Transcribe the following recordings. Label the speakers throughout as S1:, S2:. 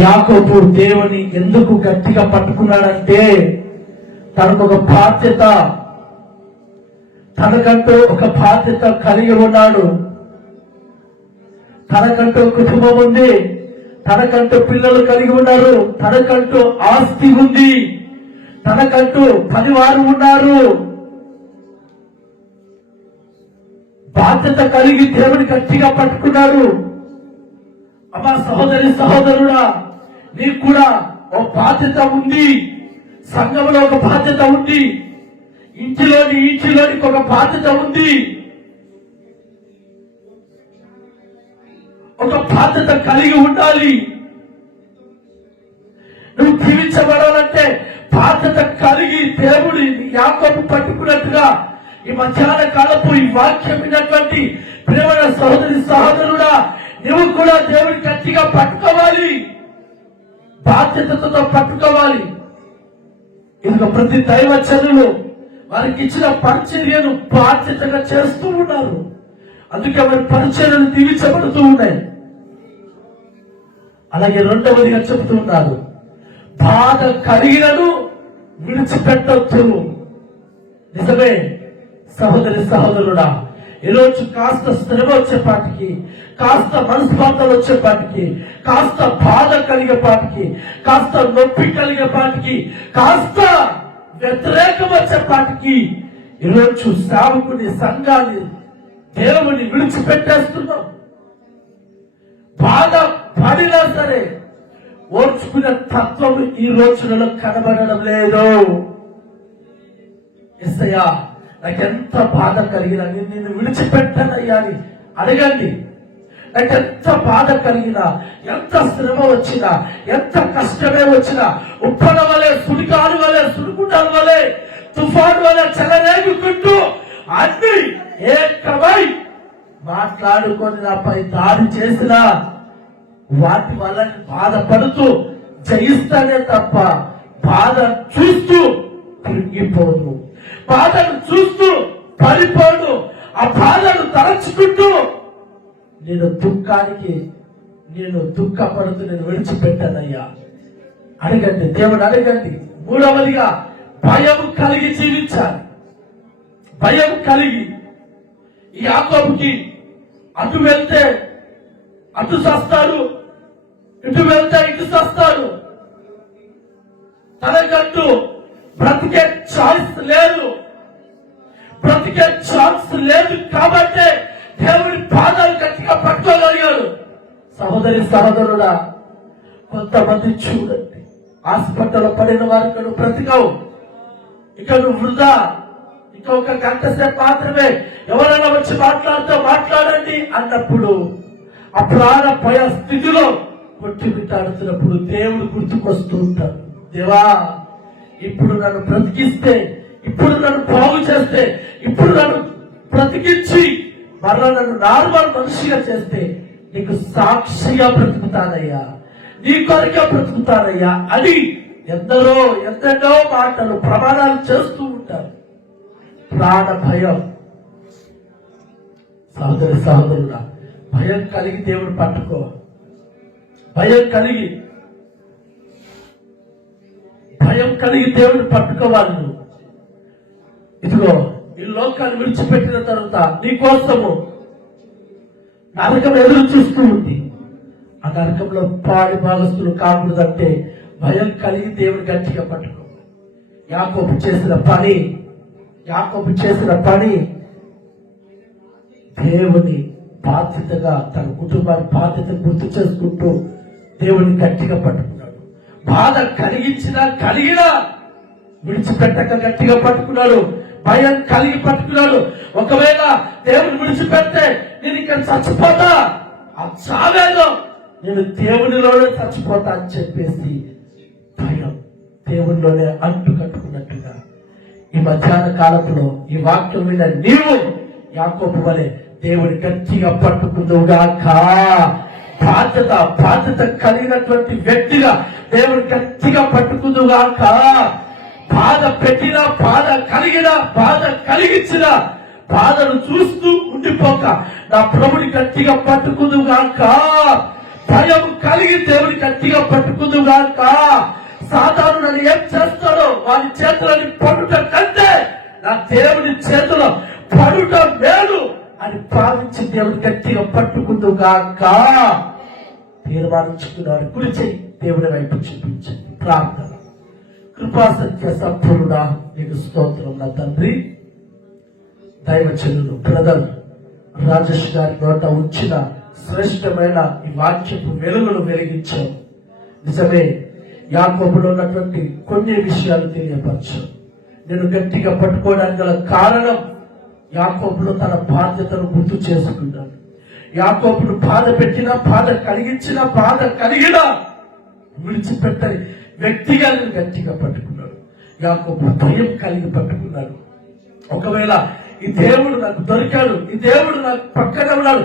S1: యాకోబు దేవుని ఎందుకు గట్టిగా పట్టుకున్నాడంటే తనకు ఒక బాధ్యత. తనకంటూ ఒక బాధ్యత కలిగి ఉన్నాడు. తనకంటూ కుటుంబం ఉంది. తనకంటూ పిల్లలు కలిగి ఉన్నారు. తనకంటూ ఆస్తి ఉంది. తనకంటూ పనివారు ఉన్నారు. బాధ్యత కలిగి దేవుని గట్టిగా పట్టుకున్నాడు. అమ్మా సహోదరి సహోదరుడా నీకు కూడా ఒక బాధ్యత ఉంది. సంఘంలో ఒక బాధ్యత ఉంది. ఇంటిలోని ఇంటిలోని ఒక బాధ్యత ఉంది. ఒక బాధ్యత కలిగి ఉండాలి. నువ్వు జీవించబడాలంటే బాధ్యత కలిగి దేవుడి యాకపు పట్టుకున్నట్టుగా ఈ మధ్యాహ్న కాలపు ఈ వాక్యం విన్నటువంటి ప్రేమ సహోదరి సహోదరుడా నువ్వు కూడా దేవుడి గట్టిగా పట్టుకోవాలి. బాధ్యతతో పట్టుకోవాలి. ఇదిగో ప్రతి దైవచనులు వారికి ఇచ్చిన పరిచర్యను బాధ్యతగా చేస్తూ ఉన్నారు. అందుకే వారి పరిచర్యలు దీవించబడుతూ ఉన్నాయి. అలాగే రెండవదిగా చెబుతూ ఉన్నారు. బాధ కలిగినను విడిచిపెట్టొద్దు నిజమే సహోదరి సహోదరుడా ఈరోజు కాస్త శ్రమ వచ్చేపాటికి కాస్త మనస్పాతలు వచ్చేపాటికి కాస్త బాధ కలిగేపాటికి కాస్త నొప్పి కలిగేపాటికి కాస్త వ్యతిరేకం వచ్చేపాటికి ఈరోజు సేవకుని సంఘాన్ని దేవుని విడిచిపెట్టేస్తున్నాం. బాధ పడినా సరే ఓర్చుకునే తత్వం ఈ రోజులలో కనబడడం లేదు. ఎస్సయ్యా నాకెంత బాధ కలిగినా నేను నిన్ను విడిచిపెట్టనయ్యా అని అడగండి. నాకెంత బాధ కలిగినా ఎంత శ్రమ వచ్చినా ఎంత కష్టమే వచ్చినా ఉప్పన వలె సుడికాలు వలె సుడుకుంటాను వలె తుఫాను వలె చెలరేగుకుంటూ అన్ని ఏకమై మాట్లాడుకొని నాపై దాడి చేసినా వాటి వల్ల బాధపడుతూ జయిస్తానే తప్ప బాధ చూస్తూ తిరిగిపోదు బాధను చూస్తూ పడిపోదు ఆ బాధను తరచుకుంటూ నేను దుఃఖానికి నేను దుఃఖపడుతూ నేను విడిచిపెట్టానయ్యా. అడగండి దేవుడు అడగండి. మూడవదిగా భయం కలిగి జీవించాలి. భయం కలిగి ఈ యాకోబుకి అటు వెళ్తే అటు సస్తాడు ఇటు వెళ్తే ఇటు సస్తాడు. తనకంటూ బ్రతికే ఛాన్స్ లేదు. బ్రతికే ఛాన్స్ లేదు కాబట్టి దేవుడి పాదాలు గట్టిగా పట్టుకోగలిగారు సహోదరి సహోదరుడా కొంతమంది చూడండి. హాస్పిటల్ పడిన వారు ఇక్కడ నువ్వు బ్రతికవు. ఇక నువ్వు వృధా. ఇంకా ఒక గంట సేపు మాత్రమే ఎవరైనా వచ్చి మాట్లాడితే మాట్లాడండి అన్నప్పుడు ఆ ప్రాణ భయ స్థితిలో కొట్టుమిట్టాడుతున్నప్పుడు దేవుడు గుర్తుకొస్తూ ఉంటాడు. దేవా ఇప్పుడు నన్ను బ్రతికిస్తే ఇప్పుడు నన్ను బాగు చేస్తే ఇప్పుడు నన్ను బ్రతికించి మరలా నన్ను నార్మల్ మనిషిగా చేస్తే నీకు సాక్షిగా బ్రతుకుతానయ్యా. నీ కొరకే బ్రతుకుతానయ్యా అని ఎందరో ఎందెన్నో మాటలు ప్రమాణాలు చేస్తూ ఉంటారు. ప్రాణ భయం. సహోదరి సహోదరుల భయం కలిగి దేవుడు పట్టుకో. భయం కలిగి. భయం కలిగి దేవుడు పట్టుకోవాలి ఇదిగో ఈ లోకాన్ని విడిచిపెట్టిన తర్వాత నీ కోసము నరకం ఎదురు చూస్తూ ఉంది. ఆ నరకంలో పాడి భాగస్తులు కాకూడదంటే భయం కలిగి దేవుడు గట్టిగా పట్టుకో. యాకోపు చేసిన పని యాకోపు చేసిన పని దేవుని బాధ్యతగా తన కుటుంబాన్ని బాధ్యత గుర్తు చేసుకుంటూ దేవుని గట్టిగా పట్టుకున్నాడు. బాధ కలిగించినా కలిగినా విడిచిపెట్టక గట్టిగా పట్టుకున్నాడు. భయం కలిగి పట్టుకున్నాడు ఒకవేళ దేవుని విడిచిపెడితే నేను ఇక్కడ చచ్చిపోతా. ఆ చావేదో నేను దేవునిలోనే చచ్చిపోతా అని చెప్పేసి భయం దేవునిలోనే అంటు కట్టుకున్నట్టుగా. ఈ మధ్యాహ్న కాలంలో ఈ వాక్యం మీద నీవు యాకోపు వలె దేవుని గట్టిగా పట్టుకుందువుగాక. బాధ్యత బాధ్యత కలిగినటువంటి వ్యక్తిగా దేవుని గట్టిగా పట్టుకుందువుగాక. బాధ పెట్టినా బాధ కలిగిన బాధ కలిగించిన బాధను చూస్తూ ఉండిపోక నా ప్రభుని గట్టిగా పట్టుకుందువుగాక భయం కలిగి దేవుని గట్టిగా పట్టుకుందు గాక. సాధారణ ఏం చేస్తాడో వారి చేతులని పడుట కంటే నా దేవుని చేతిలో పడుట మేలు అని భావించి దేవుని గట్టిగా పట్టుకుందు గాక. తీర్మానించుకున్నాడు. కుడి చెయ్యి దేవుని వైపు చూపించండి. ప్రార్థన. కృపాసత్య సంపూర్ణుడా నీకు స్తోత్రం నా తండ్రి. దైవచనుడు బ్రదర్ రాజేష్ గారి నోట ఉంచిన శ్రేష్టమైన ఈ వాక్యపు వెలుగును వెలిగించాం నిజమే యాకోబులో ఉన్నటువంటి కొన్ని విషయాలు తెలియపరచు. నేను గట్టిగా పట్టుకోవడానికి గల కారణం యాకోబులో తన బాధ్యతను గుర్తు చేసుకున్నాడు. యాకోబును బాధ పెట్టినా బాధ కలిగించిన బాధ కలిగినా విడిచిపెట్టని వ్యక్తిగా గట్టిగా పట్టుకున్నాడు. యాకోబు భయం కలిగి పట్టుకున్నాడు. ఒకవేళ ఈ దేవుడు నాకు దొరికాడు ఈ దేవుడు నాకు పక్కన ఉన్నాడు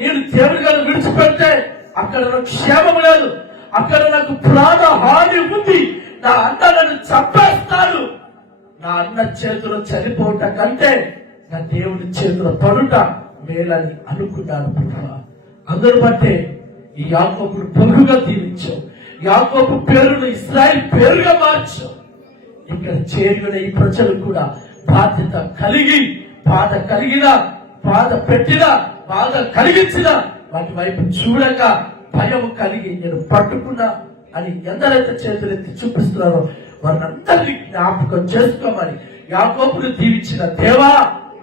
S1: నేను దేవుడి గారు విడిచిపెడితే అక్కడ నాకు క్షేమం లేదు అక్కడ నాకు ప్రాణ హాని ఉంది నా అన్న నన్ను చంపేస్తాడు. నా అన్న చేతిలో చనిపోవట కంటే నా దేవుడి చేతిలో పడుట మేలని అనుకున్నాను ప్రభా. అందరు బట్టే ఈ యాకోబును పొరుగుగా దీవించావు. యాకోబు పేరును ఇస్రాయల్ పేరుగా మార్చు. ఇక్కడ చేరిన ఈ ప్రజలు కూడా బాధ్యత కలిగి బాధ కలిగిన బాధ పెట్టిన బాధ కలిగించిన వాటి వైపు చూడక భయం కలిగి నేను పట్టుకున్నా అని ఎందరైతే చేతులెత్తి చూపిస్తున్నారో వారిని జ్ఞాపకం చేసుకోమని యాకోబును దీవించిన దేవా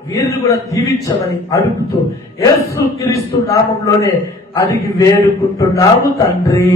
S1: వీరిని కూడా దీవించమని అడుగుతూ యేసు క్రీస్తు నామంలోనే అడిగి వేడుకుంటున్నాము తండ్రి.